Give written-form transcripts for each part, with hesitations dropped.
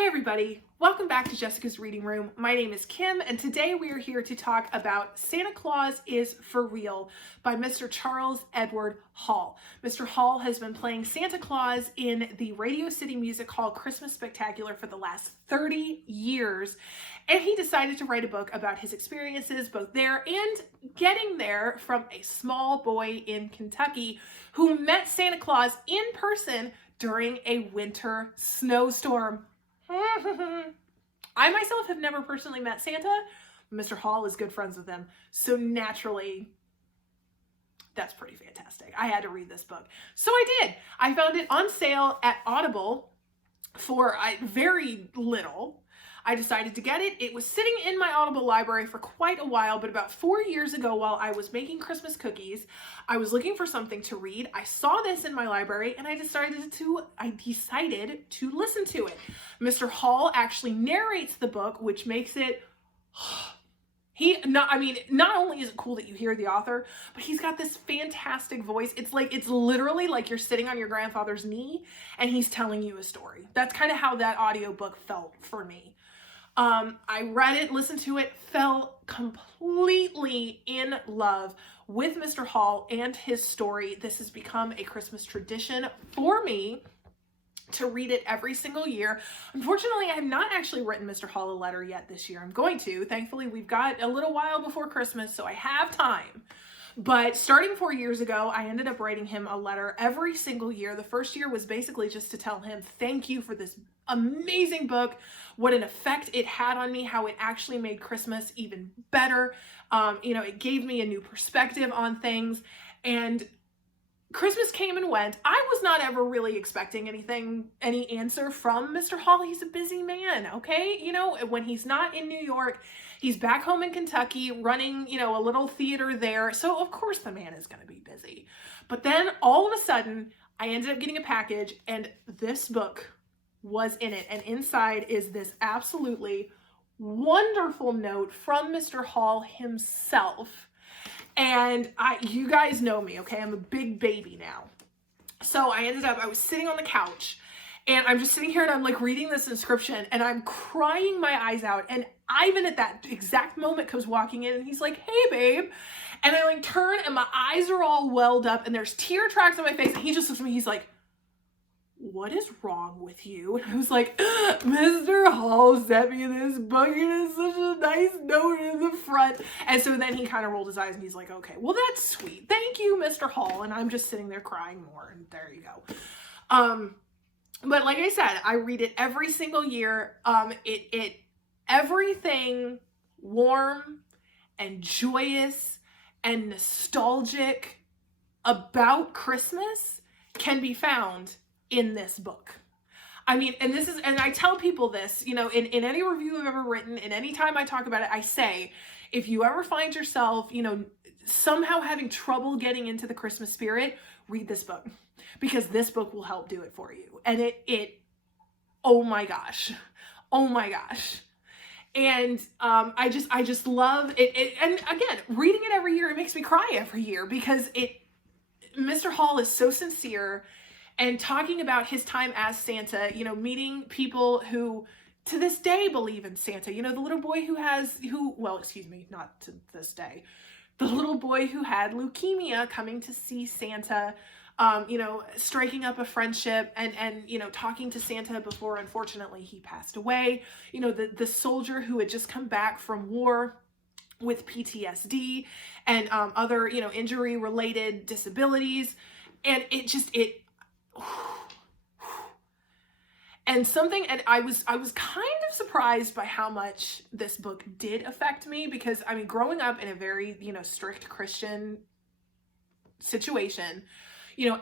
Hey everybody, welcome back to Jessica's Reading Room. My name is Kim and today we are here to talk about Santa Claus is for Real by Mr. Charles Edward Hall. Mr. Hall has been playing Santa Claus in the Radio City Music Hall Christmas Spectacular for the last 30 years, and he decided to write a book about his experiences both there and getting there from a small boy in Kentucky who met Santa Claus in person during a winter snowstorm. I myself have never personally met Santa. Mr. Hall is good friends with him, so naturally, that's pretty fantastic. I had to read this book. So I did. I found it on sale at Audible for very little. I decided to get it. It was sitting in my Audible library for quite a while, but about 4 years ago while I was making Christmas cookies, I was looking for something to read. I saw this in my library and I decided to listen to it. Mr. Hall actually narrates the book, which makes it not only is it cool that you hear the author, but he's got this fantastic voice. It's literally like you're sitting on your grandfather's knee and he's telling you a story. That's kind of how that audiobook felt for me. I read it, listened to it, fell completely in love with Mr. Hall and his story. This has become a Christmas tradition for me to read it every single year. Unfortunately, I have not actually written Mr. Hall a letter yet this year. I'm going to. Thankfully, we've got a little while before Christmas, so I have time. But starting 4 years ago, I ended up writing him a letter every single year. The first year was basically just to tell him thank you for this amazing book, what an effect it had on me, how it actually made Christmas even better. It gave me a new perspective on things, and Christmas came and went. I was not ever really expecting any answer from Mr. Hall. He's a busy man, okay? When he's not in New York, he's back home in Kentucky running, a little theater there. So of course the man is going to be busy. But then all of a sudden, I ended up getting a package and this book was in it. And inside is this absolutely wonderful note from Mr. Hall himself. And you guys know me, okay? I'm a big baby now. So I was sitting on the couch and I'm just sitting here and I'm like reading this inscription and I'm crying my eyes out. And Ivan at that exact moment comes walking in and he's like, "Hey babe." And I turn and my eyes are all welled up and there's tear tracks on my face. And he just looks at me, he's like, "What is wrong with you?" And I was like, "Mr. Hall sent me this book and it's such a nice note in the front." And so then he kind of rolled his eyes and he's like, "Okay, well that's sweet. Thank you, Mr. Hall." And I'm just sitting there crying more, and there you go. But like I said, I read it every single year. Everything warm and joyous and nostalgic about Christmas can be found in this book. And I tell people this, in any review I've ever written, and any time I talk about it, I say, if you ever find yourself, somehow having trouble getting into the Christmas spirit, read this book, because this book will help do it for you. And oh my gosh. And I just love it. And again, reading it every year, it makes me cry every year because Mr. Hall is so sincere. And talking about his time as Santa, meeting people who to this day believe in Santa. The little boy not to this day. The little boy who had leukemia coming to see Santa, striking up a friendship and talking to Santa before, unfortunately, he passed away. The soldier who had just come back from war with PTSD and other, injury-related disabilities. And and I was kind of surprised by how much this book did affect me, because growing up in a very, strict Christian situation,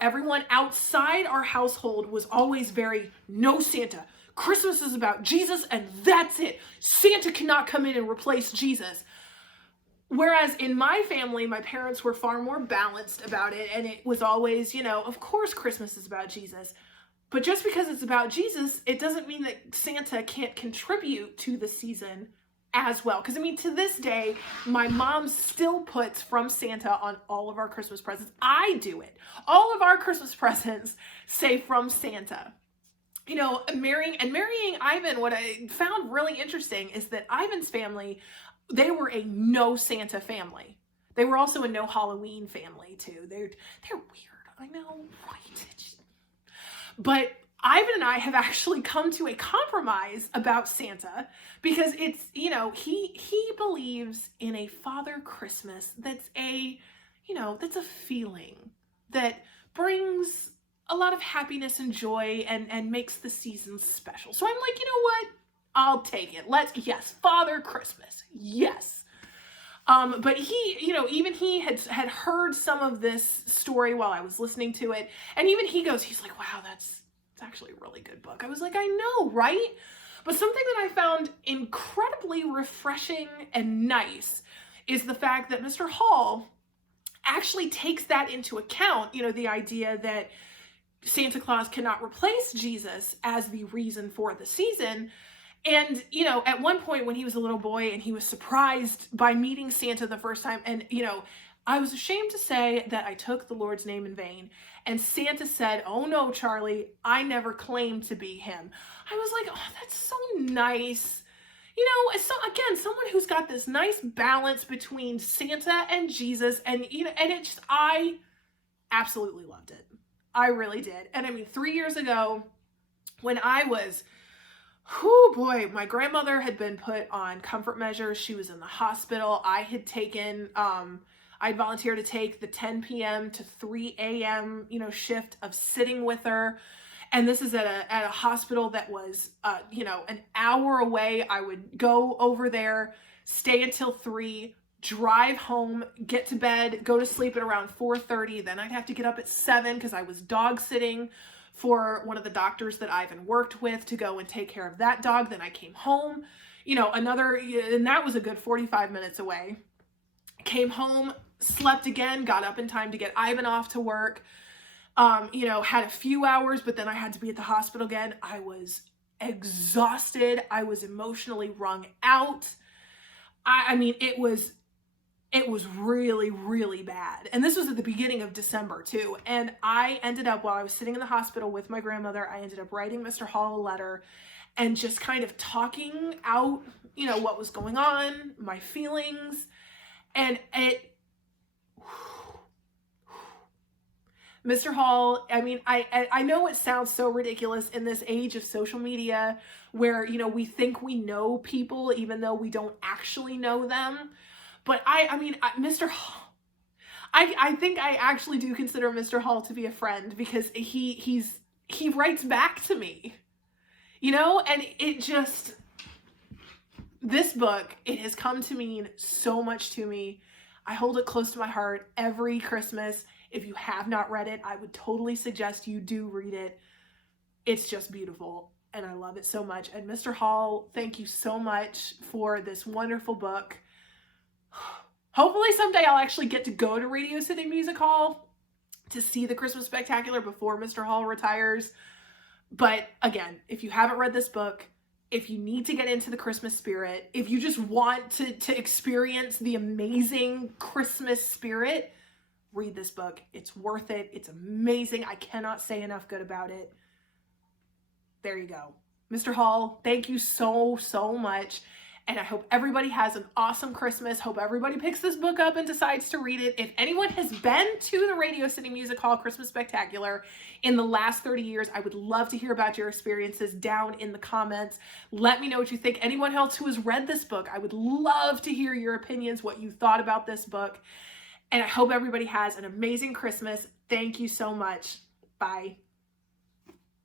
everyone outside our household was always very, "No Santa. Christmas is about Jesus and that's it. Santa cannot come in and replace Jesus." Whereas in my family, my parents were far more balanced about it. And it was always, of course Christmas is about Jesus. But just because it's about Jesus, it doesn't mean that Santa can't contribute to the season as well. Because to this day, my mom still puts "From Santa" on all of our Christmas presents. I do it. All of our Christmas presents say "From Santa." you know, marrying Ivan, what I found really interesting is that Ivan's family, they were a no Santa family. They were also a no Halloween family too. They're weird. I know, right? But Ivan and I have actually come to a compromise about Santa because it's, you know, he believes in a Father Christmas that's a, you know, that's a feeling that brings a lot of happiness and joy and makes the season special. So I'm like, you know what? I'll take it. Yes, Father Christmas. Yes. But he, you know, even he had heard some of this story while I was listening to it. And even he's like, wow, it's actually a really good book. I was like, I know, right? But something that I found incredibly refreshing and nice is the fact that Mr. Hall actually takes that into account, you know, the idea that Santa Claus cannot replace Jesus as the reason for the season. And, you know, at one point when he was a little boy and he was surprised by meeting Santa the first time, and, you know, I was ashamed to say that I took the Lord's name in vain. And Santa said, oh no, Charlie, I never claimed to be him. I was like, oh, that's so nice. You know, so again, someone who's got this nice balance between Santa and Jesus, and, you know, and I absolutely loved it. I really did. And I mean, 3 years ago when I was, oh boy, my grandmother had been put on comfort measures. She was in the hospital. I had taken, I volunteered to take the 10 p.m. to 3 a.m., you know, shift of sitting with her. And this is at a hospital that was, you know, an hour away. I would go over there, stay until 3, drive home, get to bed, go to sleep at around 4:30. Then I'd have to get up at 7 because I was dog sitting for one of the doctors that Ivan worked with to go and take care of that dog. Then I came home, you know, and that was a good 45 minutes away. Came home, slept again, got up in time to get Ivan off to work. You know, had a few hours, but then I had to be at the hospital again. I was exhausted. I was emotionally wrung out. I mean, it was really, really bad. And this was at the beginning of December too. And I ended up, while I was sitting in the hospital with my grandmother, I ended up writing Mr. Hall a letter and just kind of talking out, you know, what was going on, my feelings. And Mr. Hall, I mean, I know it sounds so ridiculous in this age of social media where, you know, we think we know people even though we don't actually know them. But Mr. Hall, I think I actually do consider Mr. Hall to be a friend because he writes back to me, you know, and this book, it has come to mean so much to me. I hold it close to my heart every Christmas. If you have not read it, I would totally suggest you do read it. It's just beautiful and I love it so much. And Mr. Hall, thank you so much for this wonderful book. Hopefully someday I'll actually get to go to Radio City Music Hall to see the Christmas Spectacular before Mr. Hall retires. But again, if you haven't read this book, if you need to get into the Christmas spirit, if you just want to experience the amazing Christmas spirit, read this book. It's worth it. It's amazing. I cannot say enough good about it. There you go. Mr. Hall, thank you so, so much. And I hope everybody has an awesome Christmas. Hope everybody picks this book up and decides to read it. If anyone has been to the Radio City Music Hall Christmas Spectacular in the last 30 years, I would love to hear about your experiences down in the comments. Let me know what you think. Anyone else who has read this book, I would love to hear your opinions, what you thought about this book. And I hope everybody has an amazing Christmas. Thank you so much. Bye.